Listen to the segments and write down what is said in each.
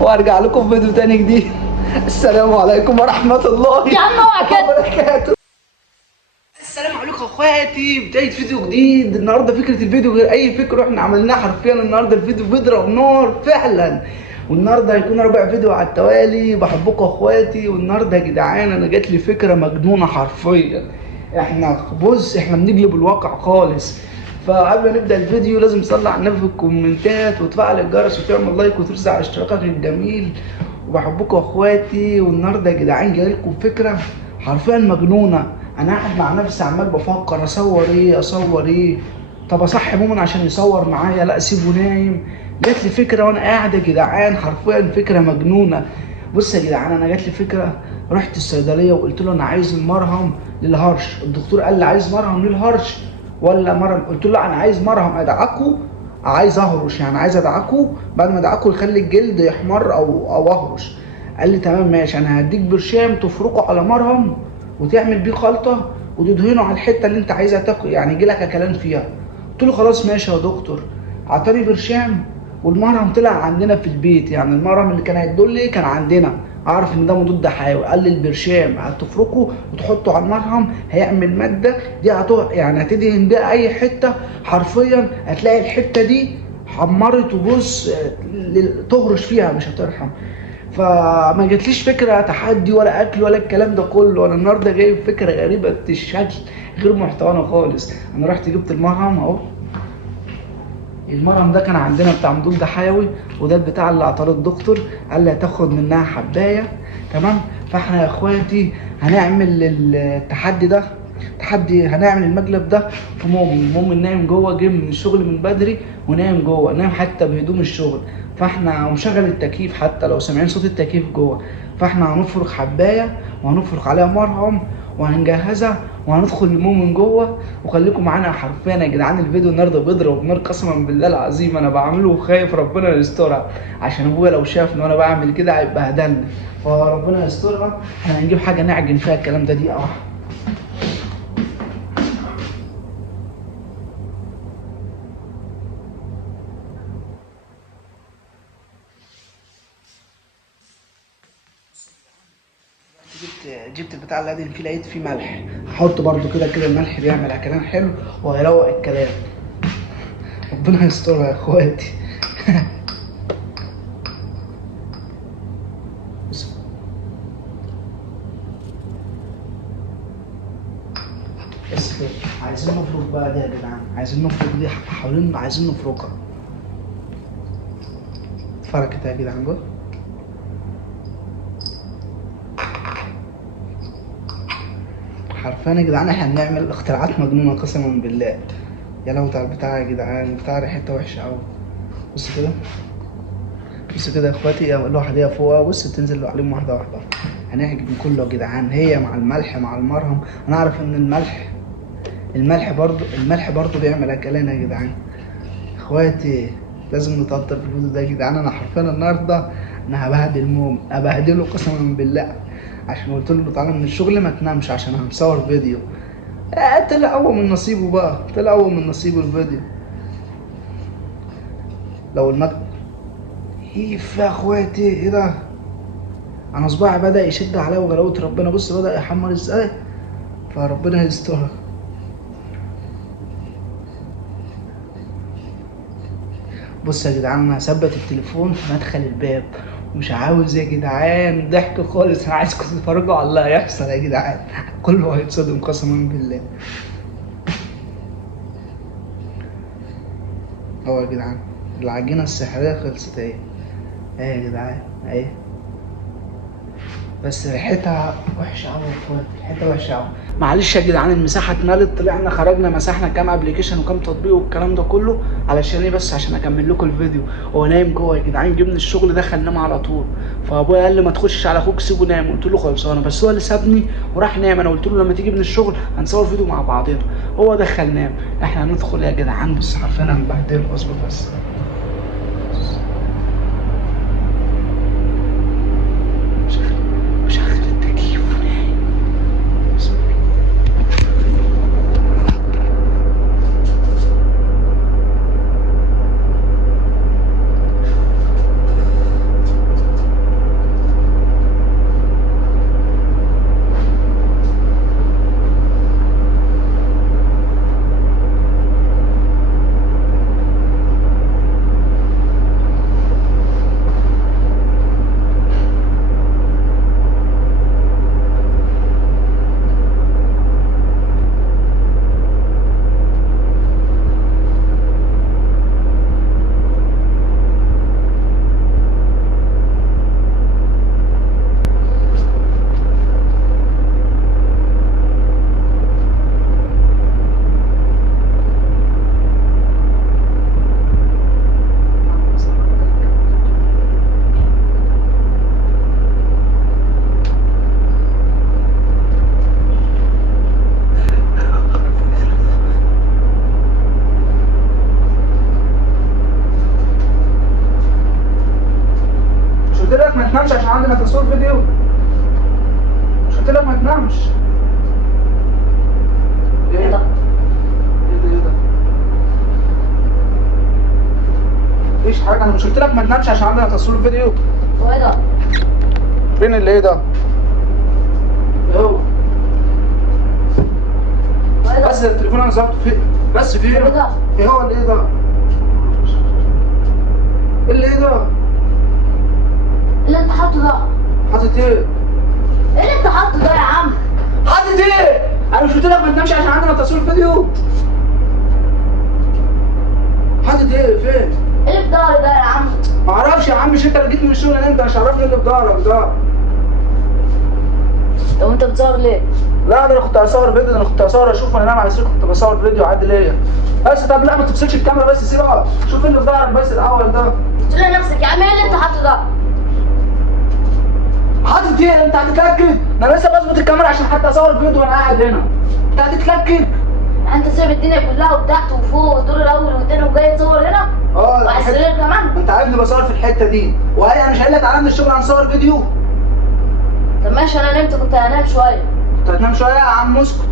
وارجع لكم في فيديو تاني جديد. السلام عليكم ورحمه الله يا عم وبركاته. السلام عليكم اخواتي، بدايه فيديو جديد. النهارده فكره الفيديو غير اي فكره احنا عملناها حرفيا. النهارده الفيديو بيضرب نار فعلا، والنهارده هيكون رابع فيديو على التوالي. بحبكم اخواتي. والنهارده يا جدعان انا جات لي فكره مجنونه حرفيا. احنا بنقلب الواقع خالص. فقبل ما نبدا الفيديو لازم تصلي على النبي في الكومنتات وتفعل الجرس وتعمل لايك وترزع على اشتراكك الجميل. وبحبكم اخواتي. والنهارده يا جدعان جاي لكم فكره حرفيا مجنونه. انا قاعد مع نفسي عمال بفكر اصور ايه. طب اصحي مؤمن عشان يصور معايا؟ لا اسيبه نايم. جات لي فكره وانا قاعد يا جدعان، حرفيا فكره مجنونه. بص يا جدعان، انا جات لي فكره. رحت الصيدليه وقلت له انا عايز المرهم للهرش. الدكتور قال لي عايز مرهم للهرش ولا مرهم؟ قلت له انا عايز مرهم ادعكه، عايز اهرش، يعني عايز ادعكه بعد ما ادعكه يخلي الجلد يحمر او اهرش. قال لي تمام ماشي، انا هديك برشام تفرقه على مرهم وتعمل بيه خلطه وتدهنه على الحته اللي انت عايزها تاكل، يعني يجي لك اكلان فيها. قلت له خلاص ماشي يا دكتور. عطاني برشام والمرهم طلع عندنا في البيت، يعني المرهم اللي كان هيدول لي كان عندنا، اعرف ان ده مضاد حيوي. قال لي البرشام هتفركه وتحطه على المرهم هيعمل ماده دي يعني هتدهن بيها اي حته، حرفيا هتلاقي الحته دي حمرت وبص تهرش فيها مش هترحم. فما جاتليش فكره تحدي ولا اكل ولا الكلام ده كله. انا النهارده جايب فكره غريبه الشكل غير محتوانا خالص. انا رحت جبت المرهم اهو. المرهم ده كان عندنا بتاع مضاد حيوي، وده بتاع اللي عطاه الدكتور. قال لي هتاخد منها حبايه تمام. فاحنا يا اخواتي هنعمل التحدي ده، هنعمل المقلب ده في مؤمن نايم جوه، جه من الشغل من بدري ونايم جوه، نايم حتى بهدوم الشغل. فاحنا ومشغل التكييف حتى لو سامعين صوت التكييف جوه. فاحنا هنفرك حبايه وهنفرك عليها مرهم وهنجهزها وهندخل لمؤمن جوه. وخليكم معانا حرفيا يا جدعان. الفيديو النهارده بيضرب نار قسما بالله العظيم. انا بعمله وخايف ربنا يسترها، عشان ابويا لو شاف ان انا بعمل كده هيبهدلني. فربنا يسترها. احنا هنجيب حاجه نعجن فيها الكلام ده دقيقه واحده. جبت البتاع اللي ادهن فيه، لقيت فيه ملح. هحط برضو كده الملح بيعمل كلام حلو وهيروق الكلام. ربنا يسترها يا اخواتي. بس كده عايزين نفرك بقى دي يا جدعان، عايزين نفرك دي حوالين، عايزين نفركها. اتفركت يا جدعان بص. حرفيا يا جدعان احنا بنعمل اختراعات مجنونه قسما بالله. يا لو بتاع البتاع يا جدعان، البتاع ريحتها وحشه قوي. بص كده يا اخواتي، لوحديها فوق بص بتنزل عليهم واحده واحده. هنعجن كله يا جدعان، هي مع الملح مع المرهم. انا اعرف ان الملح برضو بيعمل اكلان يا جدعان. اخواتي لازم نطبطب في الفيديو ده يا جدعان. انا حرفيا النهارده انا ابهدله قسما بالله، عشان قلت له تعالى من الشغل ما تنامش عشان هنصور فيديو. طلع اول من نصيبه بقى، طلع اول من نصيبه الفيديو. لو يا اخواتي ايه ده؟ انا صباعي بدأ يشد عليا وغلاوة ربنا. بص بدأ يحمر ازاي، فربنا يسترها. بص يا جدعان انا هثبت التليفون في مدخل الباب، مش عاوز يا جدعان ضحك خالص. انا عايزكم تتفرجوا على اللي هيحصل يا جدعان. كله هيتصدم قسما بالله. اهو يا جدعان العجينه السحريه خلصت اهي. يا جدعان اهي، بس ريحتها وحشه قوي يا اخواتي، ريحتها وحشه قوي. معلش يا جدعان المساحه اتملت، طلعنا خرجنا مسحنا كام ابلكيشن وكام تطبيق والكلام ده كله. علشان ايه؟ بس عشان اكمل لكم الفيديو. هو نايم جوه يا جدعان، جبنا الشغل دخل نام على طول. فابويا قال لي ما تخشش على اخوك سيبه نايم. قلت له خلصانه، بس هو اللي سابني وراح نام. انا قلت له لما تيجي من الشغل هنصور فيديو مع بعضنا. هو دخل نام. احنا هندخل يا جدعان. بس حرفيا انا مبهدله. اصبر بس. لك ما تنامش عشان عندنا تصوير فيديو؟ مش قلت لك ما تنامش؟ ايه ده؟ ايه ده؟ مفيش حاجة، أنا مش قلت لك ما تنامش عشان عندنا تصوير فيديو؟ هو ايه ده؟ فين اللي ايه ده؟ ايه هو؟ هو ايه ده؟ بس التليفون أنا ظبطه فيه، بس فيه ايه ده؟ ايه هو اللي ايه ده؟ ايه اللي ايه ده؟ اللي انت حاطه ده؟ حاطط ايه؟ ايه اللي انت حاطه ده يا عم؟ حاطط ايه؟ أنا مش قلت لك ما تنامش عشان عندنا تصوير فيديو؟ حاطط ايه؟ فين؟ ايه اللي في ظهري ده يا عم؟ معرفش يا عم، مش انت اللي جيت من الشغل انت مش عارفني اللي في ظهرك ده. طب انت بتصور ليه؟ لا ده انا كنت هصور فيديو، ده انا كنت هصور اشوف وانا نايم على السرير، كنت بصور فيديو عادي ليا. بس طب لا ما تمسكش الكاميرا بس، سيبها شوف اللي في ظهرك بس الاول ده. تقول لنفسك يا عم ايه اللي انت حاطه ده؟ حاطط ايه؟ انت هتتاكد؟ انا لسه بظبط الكاميرا عشان حتى اصور فيديو وانا قاعد هنا. انت هتتاكد؟ انت سايب الدنيا كلها وتحت وفوق والدور الاول والتاني وجاي تصور هنا؟ اه وعلى السرير كمان؟ انت عارفني بصور في الحته دي، وهي انا مش قايل لك تعالى من الشغل هنصور فيديو؟ طب ماشي انا نمت كنت هنام شويه. انت هتنام شويه يا عم اسكت.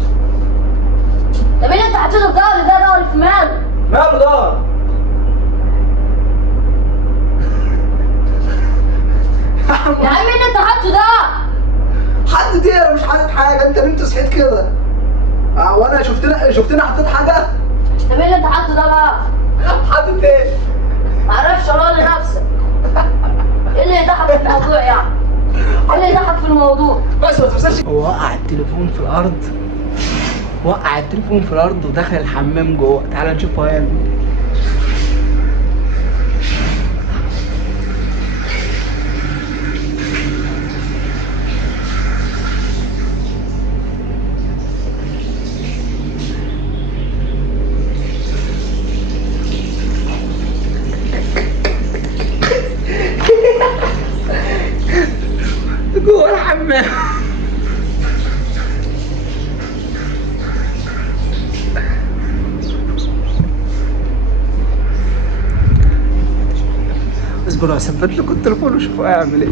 طب ايه اللي انت حاطه في ظهري ده؟ ظهري في ماله؟ ماله ده؟ يا عم ايه اللي انت حاطه ده؟ حاطط ايه؟ انا مش حاطط حاجه، انت نمت صحيت كده. وانا شفتني حطيت حاجه؟ طب ايه اللي انت حاطه ده بقى؟ حاطط ايه؟ معرفش والله لنفسك. ايه اللي يضحك في الموضوع يعني؟ ايه اللي يضحك في الموضوع؟ بس ما تمسكش. هو وقع التليفون في الارض، وقع التليفون في الارض ودخل الحمام جوه. تعالى نشوف هو هيعمل ايه. جوه الحمام. اصبر هثبت لكم التليفون وشوفوا هيعمل ايه.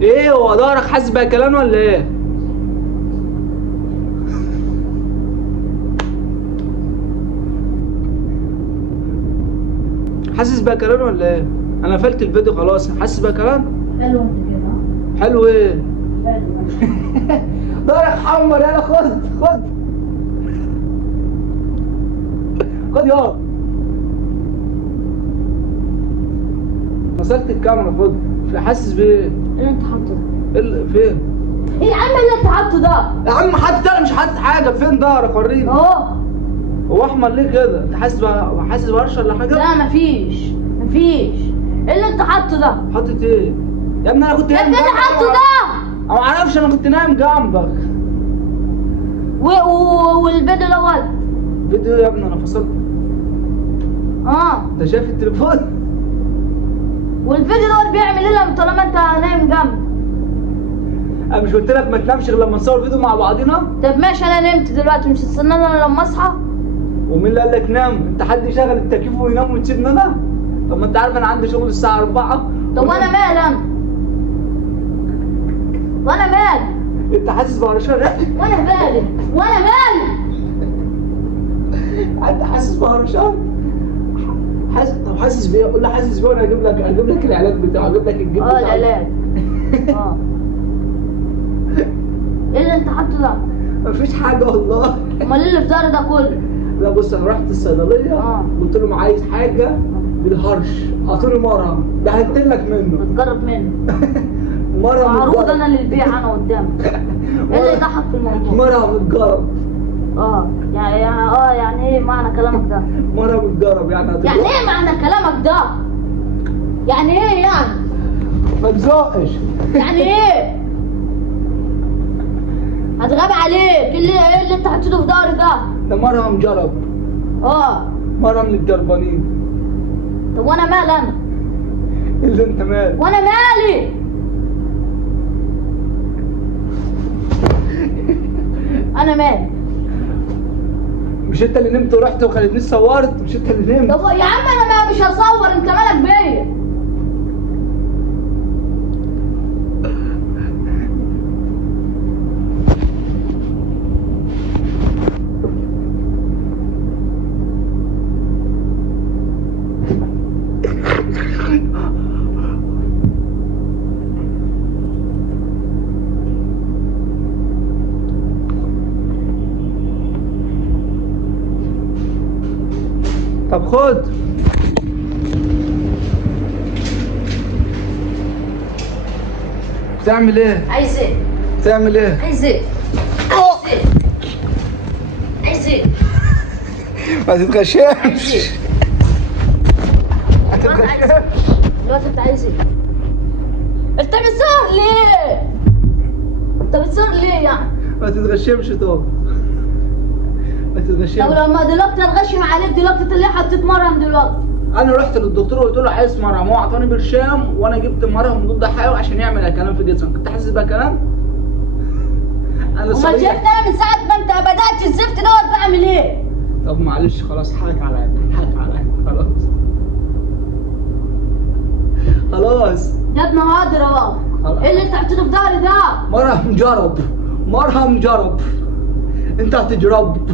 ايه هو ظهرك حاسس بأكلان ولا ايه؟ حاسس بأكلان ولا ايه؟ انا قفلت الفيديو خلاص. حاسس بأكلان؟ حلو انت كده. حلو ايه؟ حلو. ظهرك حمر، يلا خد خد خد يلا. مسكت الكاميرا خد. حاسس بايه؟ ايه اللي انت حاطه ده؟ فين؟ ايه يا عم اللي انت حاطه ده؟ يا عم حاطط، انا مش حاطط حاجه. فين ظهرك وريني. اهو. هو احمر ليه كده؟ انت حاسس بهرشه ولا حاجه؟ لا مفيش. ايه اللي انت حاطه ده؟ حاطط ايه؟ يا ابني انا كنت يا نايم ابني اللي جنبك. حاطه ده؟ انا ما اعرفش، انا كنت نايم جنبك. والفيديو الاول؟ فيديو يا ابني انا فصلت. انت شايف التليفون؟ والفيديو الاول بيعمل ايه لما طالما انت نايم جنبي؟ انا مش قلت لك ما تنامش غير لما نصور فيديو مع بعضينا؟ طب ماشي انا نمت دلوقتي، مش هتستناني انا لما اصحى؟ ومين اللي قال لك نام؟ انت حد يشغل التكييف وينام وتسيبني انا؟ طب ما انت عارف انا عندي شغل الساعه 4. طب وانا مالي انا؟ وانا مالي؟ انت حاسس بهرشان؟ وانا مالي؟ انت حاسس بهرشان؟ طب حاسس بيه؟ قول لي حاسس بيه وانا هجيب لك العلاج بتاعه، هجيب لك الجيب بتاعه. العلاج. ايه اللي انت حاطه ده؟ مفيش حاجه والله. امال ايه اللي في ظهري ده كله؟ لا بص، انا رحت الصيدليه قلت لهم عايز حاجه للهرش، اعطوني مرهم ده هنتلك منه. بتجرب منه. مرهم معروض انا للبيع انا قدامك. ايه اللي يضحك في الموضوع؟ مرهم اتجرب. يعني ايه معنى كلامك ده؟ مرهم اتجرب يعني هتجرب. يعني ايه معنى كلامك ده؟ يعني ايه يعني؟ ما تزقش. يعني ايه؟ هتغاب عليك. ايه اللي انت حطيته في ظهري ده؟ ده مرهم جرب. مرهم للجربانين. طب وانا مالي انا؟ اللي انت مالك؟ وانا مالي؟ انا مالي؟ مش انت اللي نمت ورحت وخلتني صورت؟ مش انت اللي نمت؟ طب يا عم انا مش هصور، انت مالك بيا؟ طب خد. بتعمل ايه؟ عايز ايه؟ بتعمل ايه؟ عايز ايه؟ عايز ايه؟ عايز ايه؟ ما تتغشاش. عايز ايه؟ ما تتغشاش. دلوقتي انت عايز ايه؟ انت بتصور ليه؟ انت بتصور ليه يعني؟ ما تتغشمش طب. ما تتغشمش. طب لما دلوقتي اتغشم عليك دلوقتي انت ليه هتتمرن دلوقتي؟ انا رحت للدكتور وقلت له عايز مرهم، هو اعطاني برشام وانا جبت مرهم ضد حيوي عشان يعمل الكلام في جسمك. كنت حاسس بقى كلام؟ انا امال شفت انا من ساعه ما انت بدات الزفت دوت بعمل ايه؟ طب معلش خلاص، حقك عليا، حقك عليا، خلاص خلاص. جت نهار اهو. خلاص. ايه اللي انت عملته في ظهري ده؟ مرهم جرب، مرهم جرب، انت هتجرب.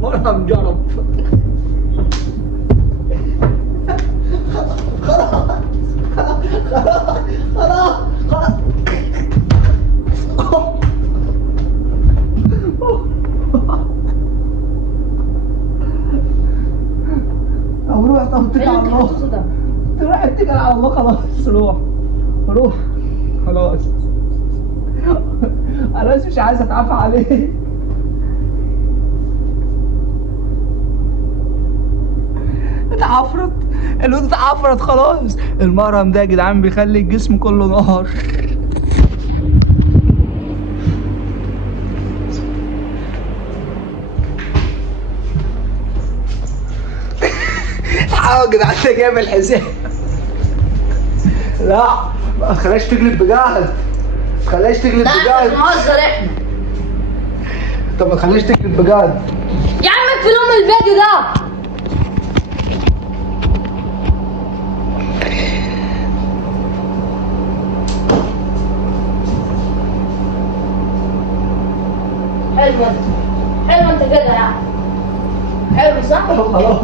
مرهم جرب. طب روح، طب اتكل على الله، روح اتكل على الله، خلاص روح روح خلاص. انا بس مش عايز اتعافى عليه. اتعفرت الواد، اتعفرت خلاص. المرهم ده يا جدعان بيخلي الجسم كله نهار. حاول يا جدعان، انت جايب الحزام. لا ما تخليهاش تقلب بجد، ما تخليهاش تقلب لا احنا بجد. بنهزر احنا. طب ما تخليهاش تقلب بجد. يا عم اقفل الفيديو ده. حلو انت، حلو انت كده يعني، حلو صح؟ خلاص.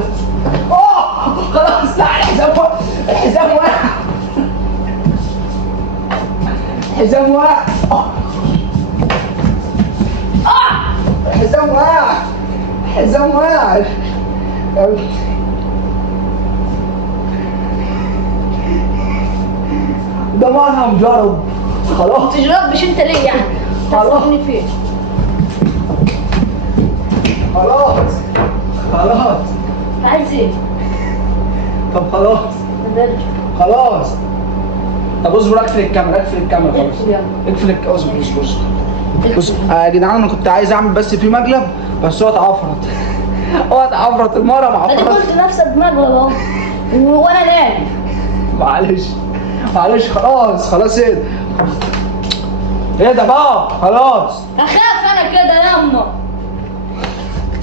اوه خلاص، لا الحزام وقع، الحزام وقع، الحزام وقع، الحزام وقع، الحزام وقع. ده مرهم جرب خلاص. تجربش انت ليه يعني؟ تفهمني فيه. خلاص خلاص. عايز ايه؟ طب خلاص خلاص. طب اصبر، اقفل الكاميرا، اقفل الكاميرا خلاص. اقفل اصبر اصبر اصبر. بص يا جدعان، انا كنت عايز اعمل بس في مقلب، بس هو اتعفرت. هو اتعفرت، المرة انت معفرت. قلت نفسك مقلب اهو وانا نايم. معلش معلش، خلاص خلاص. ايه ده بقى؟ خلاص. اخاف انا كده ياما.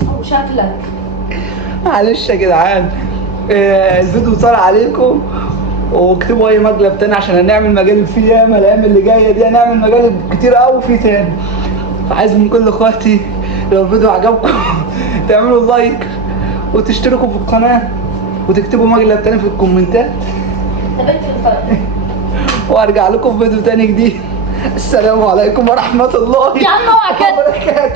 او شكلك. معلش يا جدعان، الفيديو طال عليكم، واكتبوا اي مقلب تاني عشان هنعمل مقالب فيه ياما. الايام اللي جايه دي هنعمل مقالب كتير قوي فيه تاني. فعايز من كل اخواتي لو الفيديو عجبكم تعملوا لايك وتشتركوا في القناه وتكتبوا مقلب تاني في الكومنتات. طب انت الفرق. وارجع لكم في فيديو تاني جديد. السلام عليكم ورحمه الله يا عم اوعى كده. وبركاته.